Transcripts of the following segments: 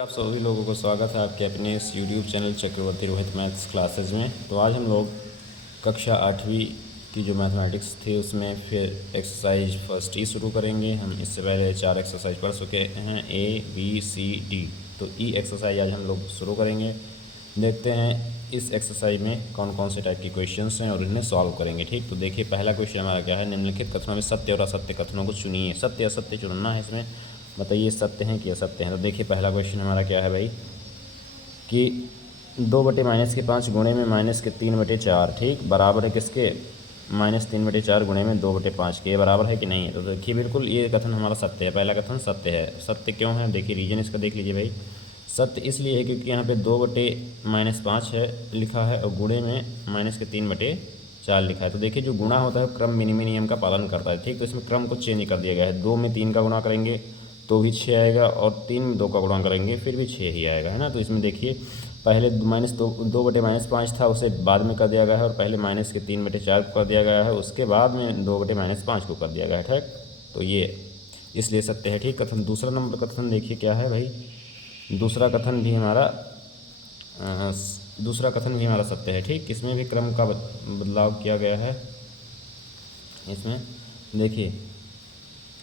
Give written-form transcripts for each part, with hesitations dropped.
आप सभी लोगों को स्वागत है आपके अपने इस यूट्यूब चैनल चक्रवर्ती रोहित मैथ्स क्लासेज में। तो आज हम लोग कक्षा 8वीं की जो मैथमेटिक्स थी उसमें फिर एक्सरसाइज फर्स्ट ई शुरू करेंगे। हम इससे पहले 4 एक्सरसाइज पढ़ चुके हैं, ABCD। तो ई एक्सरसाइज आज हम लोग शुरू करेंगे। देखते हैं इस एक्सरसाइज में कौन कौन से टाइप के क्वेश्चंस हैं और इन्हें सॉल्व करेंगे। ठीक, तो देखिए पहला क्वेश्चन हमारा क्या है, निम्नलिखित कथनों में सत्य और असत्य कथनों को चुनिए। सत्य असत्य चुनना है इसमें, बताइए सत्य हैं कि असत्य हैं। तो देखिए पहला क्वेश्चन हमारा क्या है भाई कि 2/-5 गुणे में -3/4, ठीक, बराबर है किसके, -3/4 गुणे में 2/5 के, बाराबर है कि नहीं है। तो देखिए बिल्कुल ये कथन हमारा सत्य है, पहला कथन सत्य है। सत्य क्यों है, देखिए रीजन इसका देख लीजिए भाई। सत्य इसलिए है क्योंकि यहाँ पे 2/-5 है लिखा है और गुणे में -3/4 लिखा है। तो देखिए जो गुणा होता है क्रम मिनिमम नियम का पालन करता है, ठीक। तो इसमें क्रम को चेंज कर दिया गया है, 2 में 3 का गुणा करेंगे तो भी 6 आएगा और 3 में 2 का गुणा करेंगे फिर भी 6 ही आएगा, है ना। तो इसमें देखिए पहले -2/-5 था, उसे बाद में कर दिया गया है और पहले -3/4 को कर दिया गया है, उसके बाद में 2/-5 को कर दिया गया है, ठीक। तो ये इसलिए सत्य है, ठीक। कथन दूसरा नंबर कथन देखिए क्या है भाई, दूसरा कथन भी हमारा सत्य है, ठीक। इसमें भी क्रम का बदलाव किया गया है। इसमें देखिए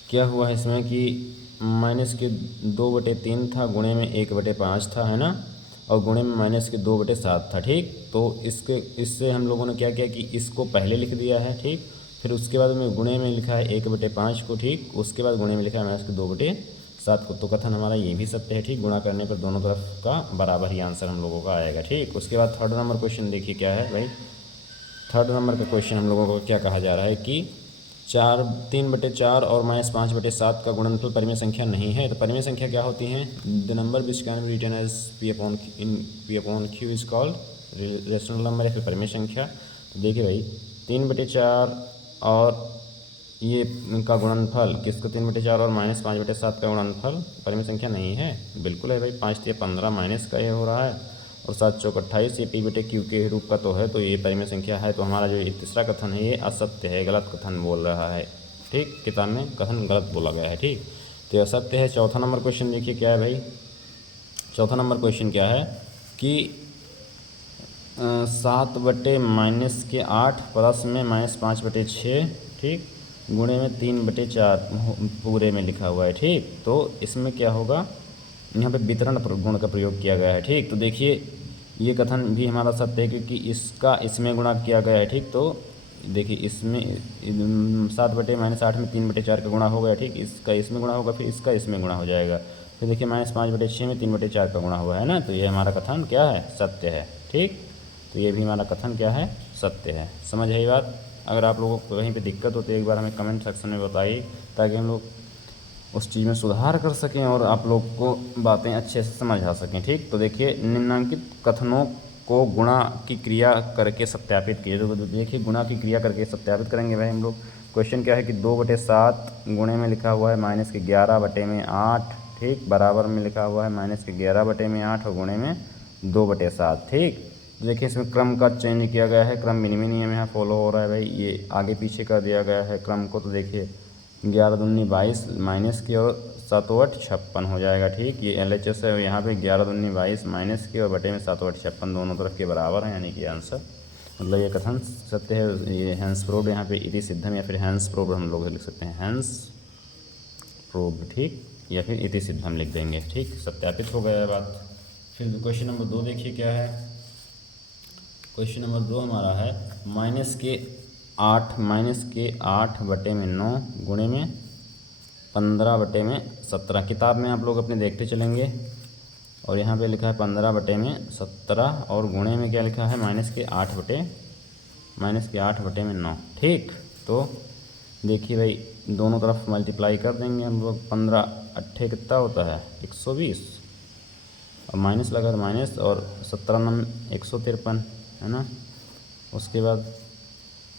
क्या हुआ है इसमें कि -2/3 था, गुणे में 1/5 था, है ना, और गुणे में -2/7 था, ठीक। तो इससे हम लोगों ने क्या किया कि इसको पहले लिख दिया है, ठीक। फिर उसके बाद में गुणे में लिखा है 1/5 को, ठीक। उसके बाद गुणे में लिखा है -2/7 को। तो कथन हमारा ये भी सत्य है, ठीक। गुणा करने पर दोनों तरफ का बराबर ही आंसर हम लोगों का आएगा, ठीक। उसके बाद थर्ड नंबर क्वेश्चन देखिए क्या है भाई। थर्ड नंबर का क्वेश्चन हम लोगों को क्या कहा जा रहा है कि 3/4 और -5/7 का गुणनफल परिमेय संख्या नहीं है। तो परिमेय संख्या क्या होती हैं, the number which can be written as P/Q is called rational number या फिर परिमेय संख्या। तो देखिए भाई 3/4 और ये का गुणनफल किसका, 3/4 और -5/7 का गुणनफल परिमेय संख्या नहीं है, बिल्कुल है भाई। 5×3 = 15 माइनस का ये हो रहा है और 7×4 = 28, ये P/Q के रूप का तो है, तो ये परिमेय संख्या है। तो हमारा जो ये तीसरा कथन है ये असत्य है, गलत कथन बोल रहा है, ठीक। किताब में कथन गलत बोला गया है, ठीक। तो ये असत्य है। चौथा नंबर क्वेश्चन देखिए क्या है भाई, चौथा नंबर क्वेश्चन क्या है कि 7/-8 प्लस में -5/6, ठीक, गुणे में 3/4 पूरे में लिखा हुआ है, ठीक। तो इसमें क्या होगा, यहाँ पे वितरण गुण का प्रयोग किया गया है, ठीक। तो देखिए ये कथन भी हमारा सत्य है क्योंकि इसका इसमें गुणा किया गया है, ठीक। तो देखिए इसमें 7/-8 में 3/4 का गुणा हो गया, ठीक। इसका इसमें गुणा होगा फिर इसका इसमें गुणा हो जाएगा, फिर देखिए -5/6 में 3/4 का गुणा हुआ है ना। तो ये हमारा कथन क्या है, सत्य है, ठीक। तो ये भी हमारा कथन क्या है, सत्य है। समझ है ये बात। अगर आप लोगों को कहीं पे दिक्कत हो तो एक बार हमें कमेंट सेक्शन में बताइए ताकि हम लोग उस चीज़ में सुधार कर सकें और आप लोग को बातें अच्छे से समझ आ सकें, ठीक। तो देखिए निम्नांकित कथनों को गुणा की क्रिया करके सत्यापित कीजिए। तो देखिए गुणा की क्रिया करके सत्यापित करेंगे भाई हम लोग। क्वेश्चन क्या है कि 2/7 गुणे में लिखा हुआ है -11/8, ठीक, बराबर में लिखा हुआ है -11/8 और गुणे में 2/7, ठीक। तो देखिए इसमें क्रम का चेंज किया गया है, क्रम मिनिमम नियम यहाँ फॉलो हो रहा है भाई, ये आगे पीछे कर दिया गया है क्रम को। तो देखिए 11×2 = 22 माइनस की और 7×8 = 56 हो जाएगा, ठीक। ये LHS है, यहाँ पे 11×2 = 22 माइनस की और बटे में 7×8 = 56 दोनों तरफ के बराबर हैं, यानी कि आंसर मतलब ये कथन सत्य है। ये हैंस प्रूव्ड, यहाँ पे इति सिद्धम या फिर हैंस प्रूव्ड हम लोग लिख सकते हैं, हैंस प्रूव्ड, ठीक, या फिर इति सिद्धम लिख देंगे, ठीक। सत्यापित हो गया है बात। फिर क्वेश्चन नंबर 2 देखिए क्या है। क्वेश्चन नंबर 2 हमारा है -8/9 गुणे में 15/17। किताब में आप लोग अपने देखते चलेंगे और यहाँ पे लिखा है 15/17 और गुणे में क्या लिखा है -8/9, ठीक। तो देखिए भाई दोनों तरफ मल्टीप्लाई कर देंगे हम लोग। 15×8 कितना होता है 120 और माइनस लगा माइनस और 17×9 153, है ना। उसके बाद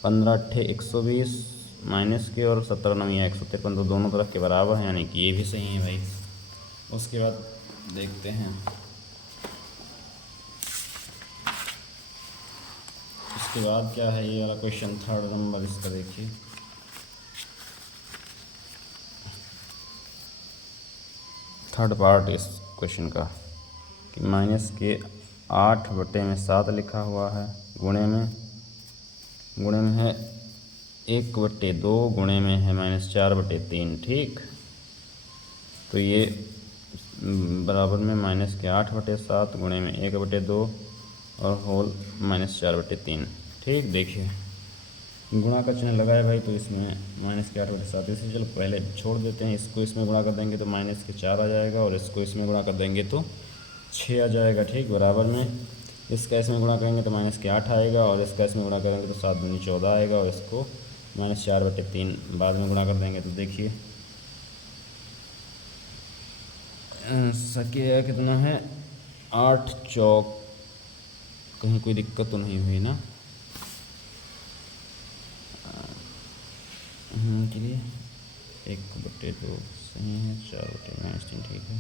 15×8 120 माइनस के और 17×9 153, तो दोनों तरफ के बराबर हैं, यानी कि ये भी सही है भाई। उसके बाद देखते हैं, उसके बाद क्या है ये वाला क्वेश्चन, थर्ड नंबर इसका देखिए। थर्ड पार्ट इस क्वेश्चन का कि माइनस के 8/7 लिखा हुआ है, गुणे में है 1/2, गुणे में है -4/3। ठीक, तो ये बराबर में माइनस के 8/7 गुणे में 1/2 और होल -4/3। ठीक, देखिए गुणा का चिन्ह लगा है भाई, तो इसमें माइनस के 8/7, इसे चलो पहले छोड़ देते हैं। इसको इसमें गुणा कर देंगे तो माइनस के 4 आ जाएगा, और इसको इसमें गुणा कर देंगे तो 6 आ जाएगा। ठीक, बराबर में इसका इसमें गुणा करेंगे तो माइनस के 8 आएगा, और इसका इसमें गुणा करेंगे तो 7 दूनी 14 आएगा, और इसको -4/3 बाद में गुणा कर देंगे तो देखिए सके कितना है 8 चौक, कहीं कोई दिक्कत तो नहीं हुई ना? चलिए 1/2 सही है, 4/-3 ठीक है।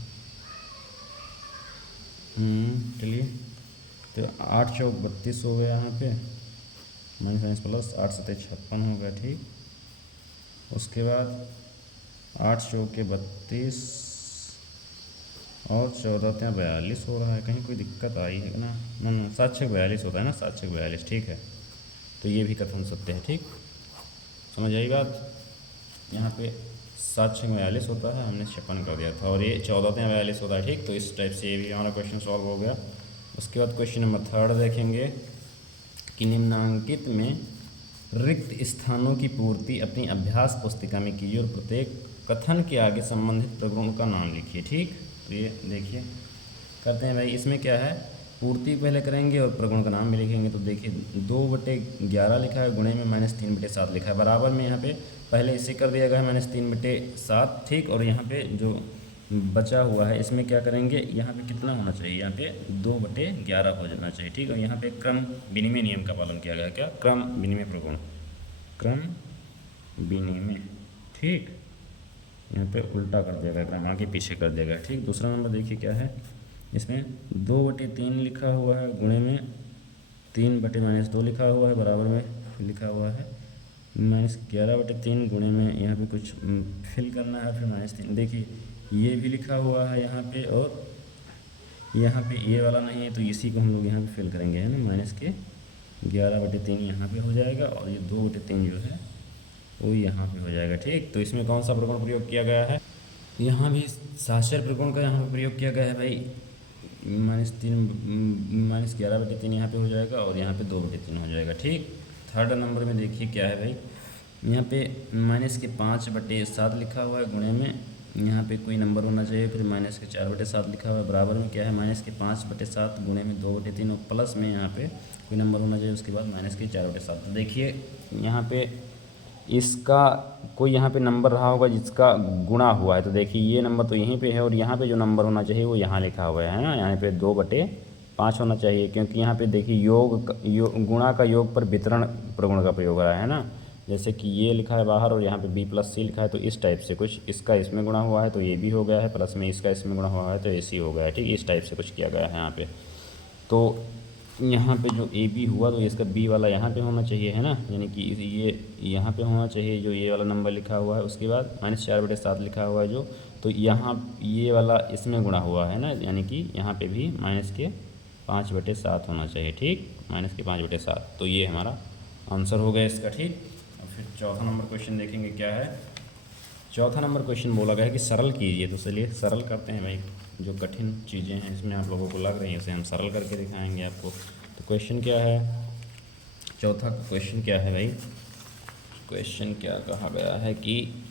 चलिए तो 8 चौक 32 हो गया यहाँ पे, माइनस प्लस 8 7 56 हो गया। ठीक, उसके बाद 8 चौके 32 और 14 42 हो रहा है, कहीं कोई दिक्कत आई है ना? ना 7 6 42 होता है ना, 7 6 42। ठीक है, तो ये भी कथन सत्य है। ठीक, समझ आई बात? यहाँ पे 7 6 42 होता है, हमने 56 कर दिया था, और ये 14 42 होता है। ठीक, तो इस टाइप से ये भी हमारा क्वेश्चन सॉल्व हो गया। उसके बाद क्वेश्चन नंबर 3 देखेंगे कि निम्नांकित में रिक्त स्थानों की पूर्ति अपनी अभ्यास पुस्तिका में कीजिए और प्रत्येक कथन के आगे संबंधित प्रगुण का नाम लिखिए। ठीक, तो ये देखिए करते हैं भाई। इसमें क्या है, पूर्ति पहले करेंगे और प्रगुण का नाम भी लिखेंगे। तो देखिए 2/11 लिखा है, गुणे में -3/7 लिखा है, बराबर में यहाँ पे पहले इसे कर दिया गया है -3/7। ठीक, और यहाँ पे जो बचा हुआ है इसमें क्या करेंगे, यहाँ पे कितना होना चाहिए, यहाँ पे 2/11 हो जाना चाहिए। ठीक, और यहाँ पे क्रम विनिमय नियम का पालन किया गया। क्या? क्रम विनिमय प्रगुण, क्रम विनिमय। ठीक, यहाँ पे उल्टा कर दिया गया, क्रम आगे पीछे कर दिया गया। ठीक, दूसरा नंबर देखिए क्या है, इसमें 2/3 लिखा हुआ है, गुणे में 3/-2 लिखा हुआ है, बराबर में लिखा हुआ है -11/3, गुणे में यहाँ पे कुछ फिल करना है, फिर -3। देखिए ये भी लिखा हुआ है यहाँ पे, और यहाँ पे ये वाला नहीं है, तो इसी को हम लोग यहाँ पे फिल करेंगे, है ना? -11/3 यहाँ पे हो जाएगा, और ये 2/3 जो है वो यहाँ पे हो जाएगा। ठीक, तो इसमें कौन सा प्रगुण प्रयोग किया गया है, यहाँ भी साक्षर प्रगुण का यहाँ पे प्रयोग किया गया है भाई। -11/3 यहाँ पे हो जाएगा, और यहाँ पे 2/3 हो जाएगा। ठीक, थर्ड नंबर में देखिए क्या है भाई, यहाँ पे -5/7 लिखा हुआ है, गुणे में यहाँ पे कोई नंबर होना चाहिए, फिर -4/7 लिखा हुआ है, बराबर में क्या है -5/7 गुणे में 2/3, और प्लस में यहाँ पे कोई नंबर होना चाहिए, उसके बाद -4/7। तो देखिए यहाँ पे इसका कोई यहाँ पे नंबर रहा होगा जिसका गुणा हुआ है, तो देखिए ये नंबर तो यहीं पे है, और यहाँ पे जो नंबर होना चाहिए वो यहाँ लिखा हुआ है ना, यहाँ पे 2/5 होना चाहिए, क्योंकि यहाँ पे देखिए गुणा का योग पर वितरण प्रगुण का प्रयोग हो रहा है ना। जैसे कि ये लिखा है बाहर, और यहाँ पे B+C लिखा है, तो इस टाइप से कुछ इसका इसमें गुणा हुआ है तो ये भी हो गया है, प्लस में इसका इसमें गुणा हुआ है तो AC हो गया है। ठीक, इस टाइप से कुछ किया गया है यहाँ पे। तो यहाँ पे जो AB हुआ तो इसका B वाला यहाँ पे होना चाहिए, है ना, यानी कि ये यहाँ पे होना चाहिए जो ये वाला नंबर लिखा हुआ है। उसके बाद -4/7 लिखा हुआ है जो, तो यहाँ ये वाला इसमें गुणा हुआ है ना, यानी कि यहाँ पे भी -5/7 होना चाहिए। ठीक, -5/7, तो ये हमारा आंसर हो गया इसका। ठीक, और फिर चौथा नंबर क्वेश्चन देखेंगे क्या है। चौथा नंबर क्वेश्चन बोला गया है कि सरल कीजिए, तो चलिए सरल करते हैं भाई। जो कठिन चीज़ें हैं इसमें आप लोगों को लग रही हैं, उसे हम सरल करके दिखाएंगे आपको। तो क्वेश्चन क्या है, चौथा क्वेश्चन क्या है भाई, क्वेश्चन क्या कहा गया है कि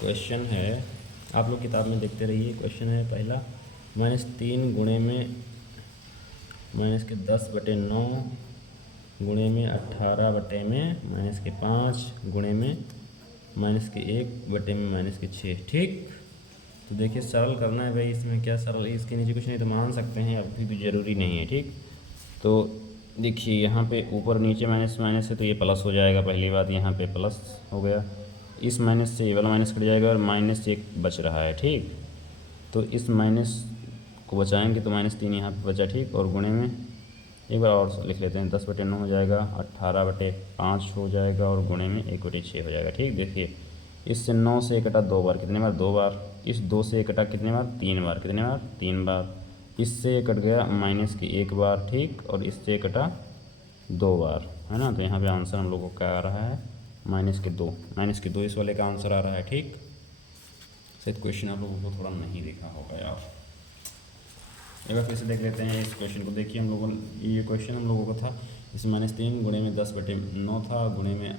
क्वेश्चन है, आप लोग किताब में देखते रहिए। क्वेश्चन है पहला, -3 गुणे में -10/9 गुणे में 18/5 गुणे में -1/6। ठीक, तो देखिए सरल करना है भाई। इसमें क्या सरल, इसके नीचे कुछ नहीं तो मान सकते हैं, अभी भी ज़रूरी नहीं है। ठीक, तो देखिए यहाँ पे ऊपर नीचे माइनस माइनस है तो ये प्लस हो जाएगा, पहली बात यहाँ पे प्लस हो गया, इस माइनस से ये वाला माइनस कट जाएगा और -1 बच रहा है। ठीक, तो इस माइनस को बचाएंगे तो -3 यहाँ पे बचा। ठीक, और गुणे में एक बार और लिख लेते हैं, 10/9 हो जाएगा, 18/5 हो जाएगा, और गुणे में 1/6 हो जाएगा। ठीक, देखिए इससे 9 से कटा 2 बार, कितने बार? 2 बार। इस 2 से कटा कितने बार? 3 बार, कितने बार? 3 बार। इससे कट गया माइनस की 1 बार, ठीक, और इससे कटा 2 बार, है ना। तो यहाँ पे आंसर हम लोग को क्या आ रहा है? -2। -2 इस वाले का आंसर आ रहा है, ठीक। शायद क्वेश्चन आप लोगों को थोड़ा नहीं देखा होगा यार, एक बार फिर से देख लेते हैं इस क्वेश्चन को। देखिए हम लोगों ने ये क्वेश्चन हम लोगों को था, इसमें -3 गुणे में 10/9 था, गुणे में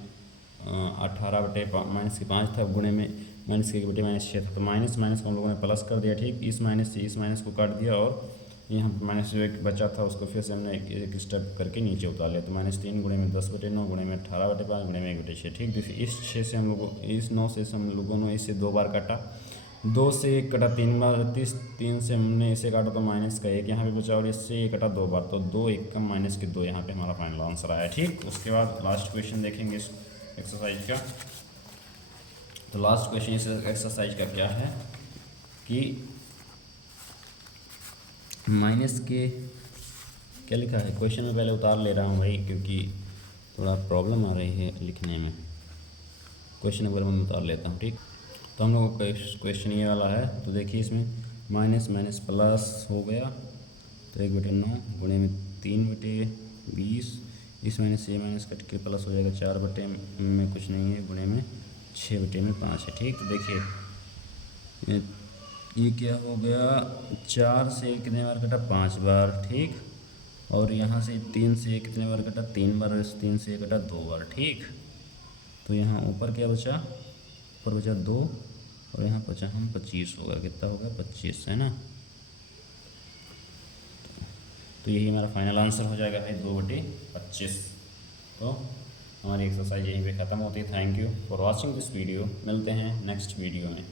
18/-5 था, गुणे में -1/-6 था। तो माइनस माइनस को हम लोगों ने प्लस कर दिया, ठीक। इस माइनस से इस माइनस को काट दिया और यहाँ माइनस जो एक बचा था उसको फिर से हमने एक स्टेप करके नीचे उतार लिया। तो -3 गुणे में 10/9 गुणे में 18/5 गुणे में 1/6, ठीक। तो इस 6 से हम लोग इस 9 से हम लोगों ने इससे 2 बार काटा, 2 से 1 कटा 3 बार, 3 से हमने इसे काटा तो -1 यहाँ पे बचा, और इससे 1 कटा 2 बार, तो 2 1 कम -2 यहाँ पे हमारा फाइनल आंसर आया, ठीक। उसके बाद लास्ट क्वेश्चन देखेंगे इस एक्सरसाइज का। तो लास्ट क्वेश्चन इस एक्सरसाइज का क्या है कि माइनस के क्या लिखा है क्वेश्चन में, पहले उतार ले रहा हूँ भाई क्योंकि थोड़ा प्रॉब्लम आ रही है लिखने में। क्वेश्चन नंबर मैं उतार लेता हूँ, ठीक। तो हम लोगों का क्वेश्चन ये वाला है। तो देखिए इसमें माइनस माइनस प्लस हो गया, तो 1/9 गुणे में 3/20, इस माइनस से ये माइनस कट के प्लस हो जाएगा, 4 में कुछ नहीं है, गुणे में 6/5 है, ठीक। तो देखिए ये क्या हो गया, 4 से कितने बार कटा? 5 बार, ठीक। और यहाँ से 3 से कितने बार कटा? 3 बार, और इस 3 से कटा 2 बार, ठीक। तो यहाँ ऊपर क्या बचा? ऊपर बचा 2, और यहाँ बचा हम 25 होगा, कितना होगा? 25, है ना। तो यही हमारा फाइनल आंसर हो जाएगा भाई, 2/25। तो हमारी एक्सरसाइज यहीं पे ख़त्म होती है। Thank you for watching this video. मिलते हैं नेक्स्ट वीडियो में।